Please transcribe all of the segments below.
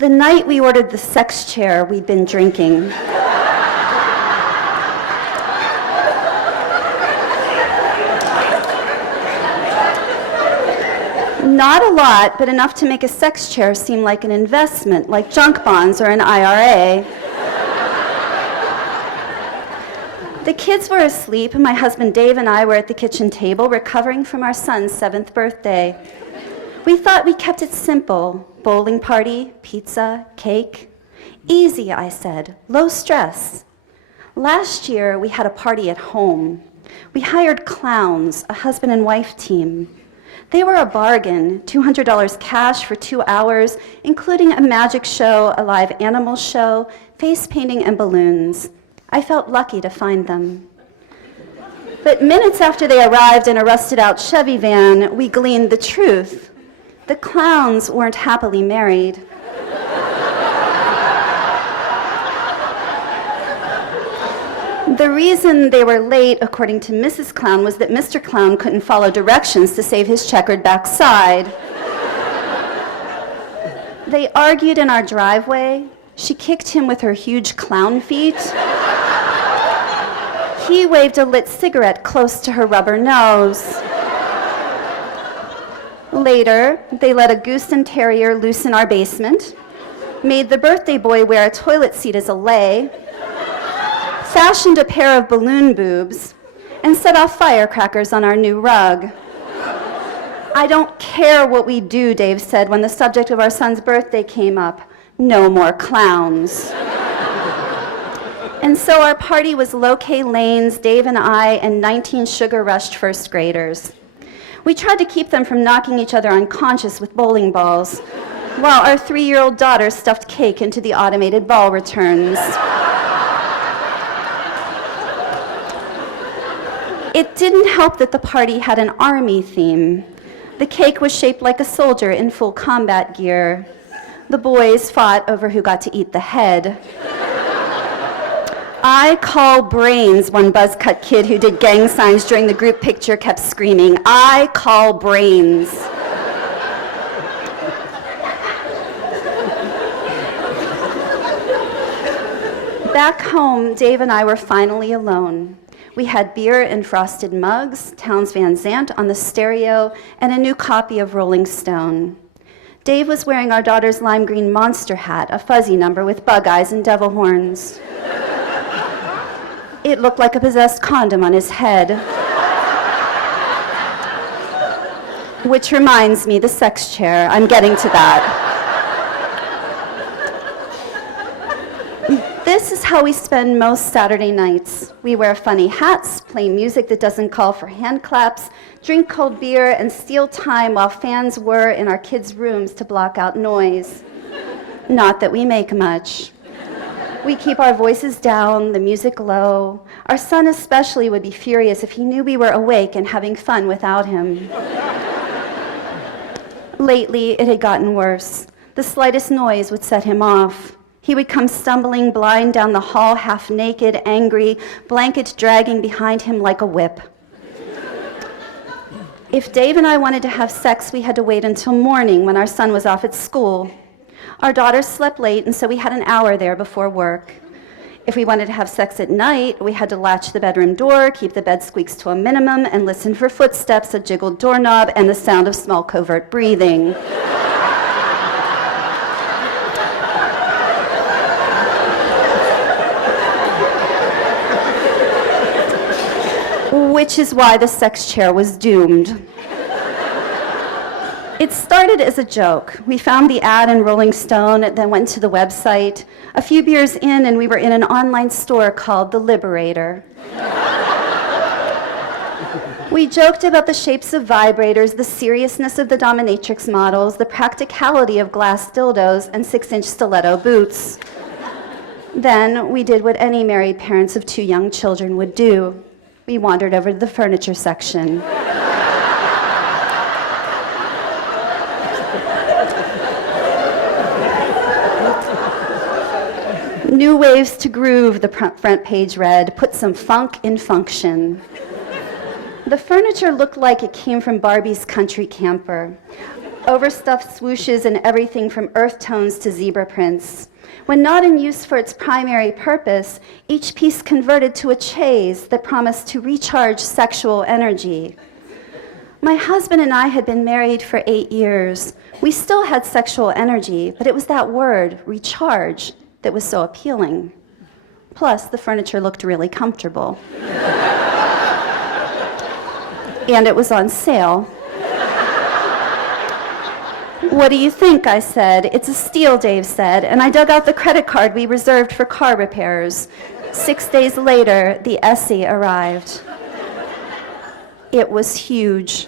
The night we ordered the sex chair, we'd been drinking. Not a lot, but enough to make a sex chair seem like an investment, like junk bonds or an IRA. The kids were asleep, and my husband Dave and I were at the kitchen table recovering from our son's 7th birthday. We thought we kept it simple. Bowling party, pizza, cake. Easy, I said, low stress. Last year, we had a party at home. We hired clowns, a husband and wife team. They were a bargain, $200 cash for 2 hours, including a magic show, a live animal show, face painting, and balloons. I felt lucky to find them. But minutes after they arrived in a rusted-out Chevy van, we gleaned the truth. The clowns weren't happily married. The reason they were late, according to Mrs. Clown, was that Mr. Clown couldn't follow directions to save his checkered backside. They argued in our driveway. She kicked him with her huge clown feet. He waved a lit cigarette close to her rubber nose. Later, they let a goose and terrier loose in our basement, made the birthday boy wear a toilet seat as a lei, fashioned a pair of balloon boobs, and set off firecrackers on our new rug. I don't care what we do, Dave said when the subject of our son's birthday came up. No more clowns. And so our party was Low-K Lanes, Dave and I, and 19 sugar-rushed first graders. We tried to keep them from knocking each other unconscious with bowling balls, while our 3-year-old daughter stuffed cake into the automated ball returns. It didn't help that the party had an army theme. The cake was shaped like a soldier in full combat gear. The boys fought over who got to eat the head. I call brains, one buzz-cut kid who did gang signs during the group picture kept screaming. I call brains. Back home, Dave and I were finally alone. We had beer in frosted mugs, Townes Van Zandt on the stereo, and a new copy of Rolling Stone. Dave was wearing our daughter's lime green monster hat, a fuzzy number with bug eyes and devil horns. It looked like a possessed condom on his head. Which reminds me, the sex chair. I'm getting to that. This is how we spend most Saturday nights. We wear funny hats, play music that doesn't call for hand claps, drink cold beer, and steal time while fans whir in our kids' rooms to block out noise. Not that we make much. We keep our voices down, the music low. Our son especially would be furious if he knew we were awake and having fun without him. Lately, it had gotten worse. The slightest noise would set him off. He would come stumbling blind down the hall, half naked, angry, blanket dragging behind him like a whip. If Dave and I wanted to have sex, we had to wait until morning when our son was off at school. Our daughter slept late, and so we had an hour there before work. If we wanted to have sex at night, we had to latch the bedroom door, keep the bed squeaks to a minimum, and listen for footsteps, a jiggled doorknob, and the sound of small covert breathing. Which is why the sex chair was doomed. It started as a joke. We found the ad in Rolling Stone, then went to the website. A few beers in, and we were in an online store called The Liberator. We joked about the shapes of vibrators, the seriousness of the dominatrix models, the practicality of glass dildos, and 6-inch stiletto boots. Then we did what any married parents of 2 young children would do. We wandered over to the furniture section. New waves to groove, the front page read, put some funk in function. The furniture looked like it came from Barbie's country camper. overstuffed swooshes and everything from earth tones to zebra prints. When not in use for its primary purpose, each piece converted to a chase that promised to recharge sexual energy. My husband and I had been married for 8 years. We still had sexual energy, but it was that word, recharge, that was so appealing. Plus, the furniture looked really comfortable. And it was on sale. "What do you think?" I said. "It's a steal," Dave said, and I dug out the credit card we reserved for car repairs. 6 days later, the Essie arrived. It was huge.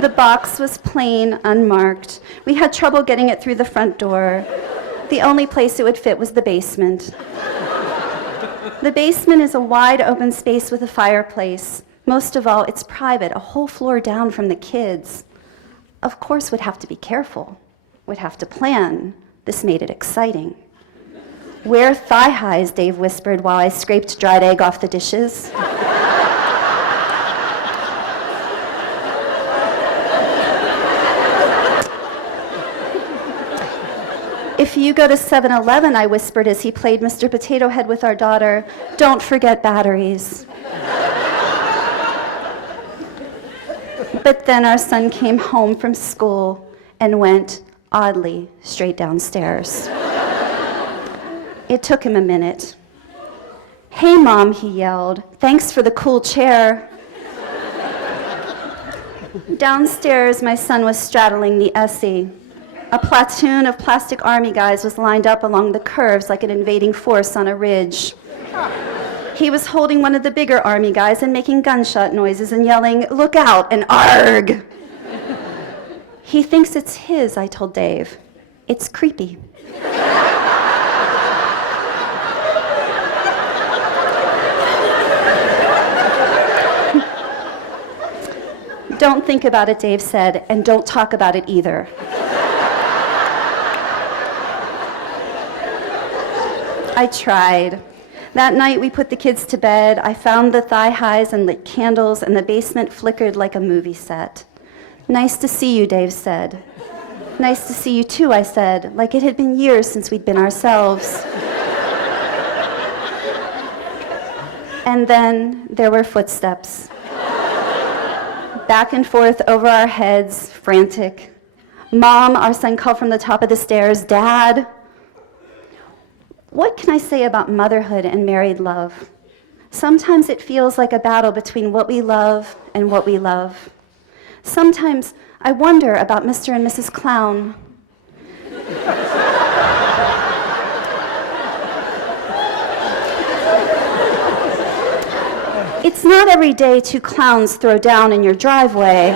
The box was plain, unmarked. We had trouble getting it through the front door. The only place it would fit was the basement. The basement is a wide open space with a fireplace. Most of all, it's private, a whole floor down from the kids. Of course, we'd have to be careful. We'd have to plan. This made it exciting. "Wear thigh highs," Dave whispered while I scraped dried egg off the dishes. "If you go to 7-Eleven," I whispered as he played Mr. Potato Head with our daughter, "don't forget batteries." But then our son came home from school and went, oddly, straight downstairs. It took him a minute. "Hey, Mom," he yelled. "Thanks for the cool chair." Downstairs, my son was straddling the Essie. A platoon of plastic army guys was lined up along the curves like an invading force on a ridge. He was holding one of the bigger army guys and making gunshot noises and yelling, "Look out," and "Arg!" He thinks it's his, I told Dave. It's creepy. "Don't think about it," Dave said, "and don't talk about it either." I tried. That night we put the kids to bed. I found the thigh highs and lit candles, and the basement flickered like a movie set. "Nice to see you," Dave said. "Nice to see you too," I said, like it had been years since we'd been ourselves. And then there were footsteps. Back and forth over our heads, frantic. "Mom," our son called from the top of the stairs. "Dad." What can I say about motherhood and married love? Sometimes it feels like a battle between what we love and what we love. Sometimes I wonder about Mr. and Mrs. Clown. It's not every day two clowns throw down in your driveway.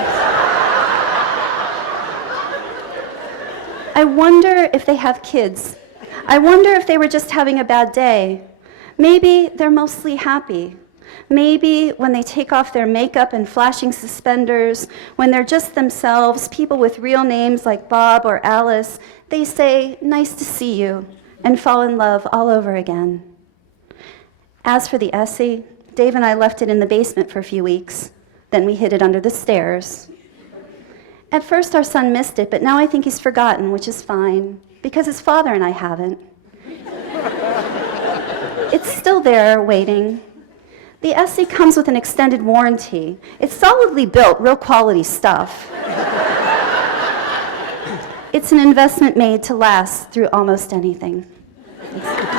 I wonder if they have kids. I wonder if they were just having a bad day. Maybe they're mostly happy. Maybe when they take off their makeup and flashing suspenders, when they're just themselves, people with real names like Bob or Alice, they say, "Nice to see you," and fall in love all over again. As for the Essie, Dave and I left it in the basement for a few weeks. Then we hid it under the stairs. At first our son missed it, but now I think he's forgotten, which is fine, because his father and I haven't. It's still there, waiting. The Essie comes with an extended warranty. It's solidly built, real quality stuff. It's an investment made to last through almost anything. Thanks.